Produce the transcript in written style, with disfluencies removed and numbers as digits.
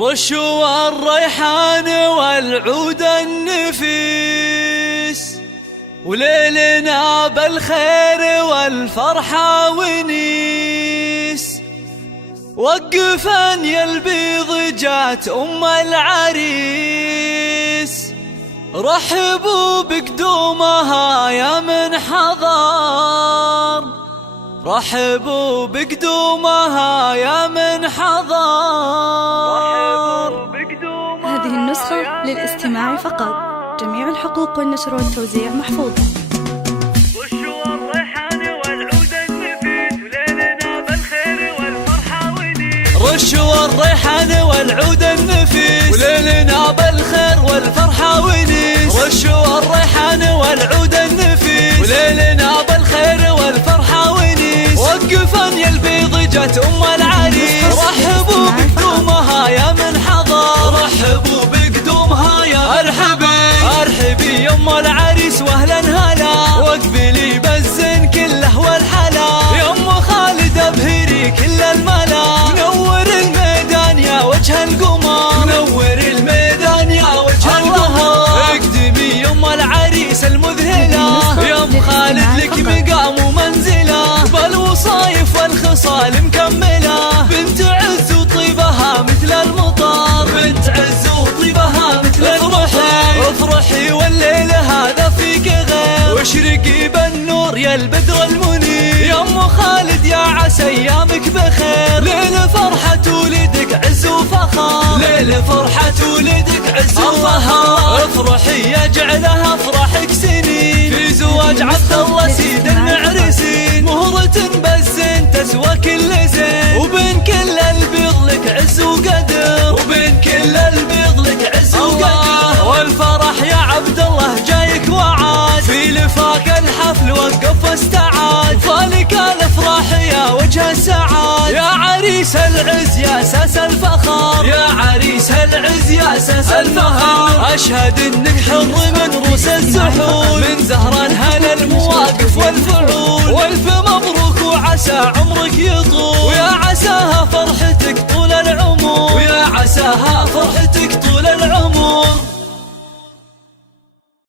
رشوا الريحان والعود النفيس، وليلنا بالخير والفرحة ونيس. وقفن يا البيض جات أم العريس، رحبوا بقدومها يا من حضر، رحبوا بقدومها يا من حضر. هذه النسخة للاستماع فقط، جميع الحقوق والنشر والتوزيع محفوظة. رشوا الريحان والعود النفيس، وليلنا بالخير والفرحة ونيس. رشوا الريحان والعود النفيس، وليلنا بالخير والفرحة ونيس. رشوا الريحان والعود النفيس، وليلنا بالخير والفرحة ونيس. وقفن يا البيض جات أم العريس، رحبوا بقدومها يا من حضر، رحبوا بقدومها يا ارحبي يا ام العريس واهلا هلا، واقبلي بالزين كله والحلا. يا ام خالد ابهري كل الملا، منور الميدان يا وجه القمر، منور الميدان يا وجه القمر. اقدمي يا ام العريس المذهله، يا ام خالد لك مقام ومنزله، بالوصايف والخصال مكمله. بنت عز وطيبها مثل المطر، بنت عز وطيبها مثل المطر. افرحي والليل هذا فيك غير، واشرقي بالنور يا البدر المنير. يا ام خالد يا عسى ايامك بخير، ليل فرحة ولدك عز وفخر، ليل فرحة ولدك عز وفخر. افرحي يجعلها افراحك سنين، في زواج عبد الله سيد المعرسين. مهرة بالزين تسوى كل زين، وبين كل البيض لك عز وقدر، وبين كل البيض لك عز وقدر. والفرح يا عبد الله جايك وعاد، في لفاق الحفل وقف واستعاد. فالك الافراح يا وجه السعاد، يا عريس العز يا اساس الفخر، يا عريس العز يا اساس الفخر. اشهد انك حر من روس الزحول، من زهر الهنا المواقف والفعول. والف مبروك وعسى عمرك يطول، ويا عساها فرحتك طول العمر، ويا عساها فرحتك طول العمر.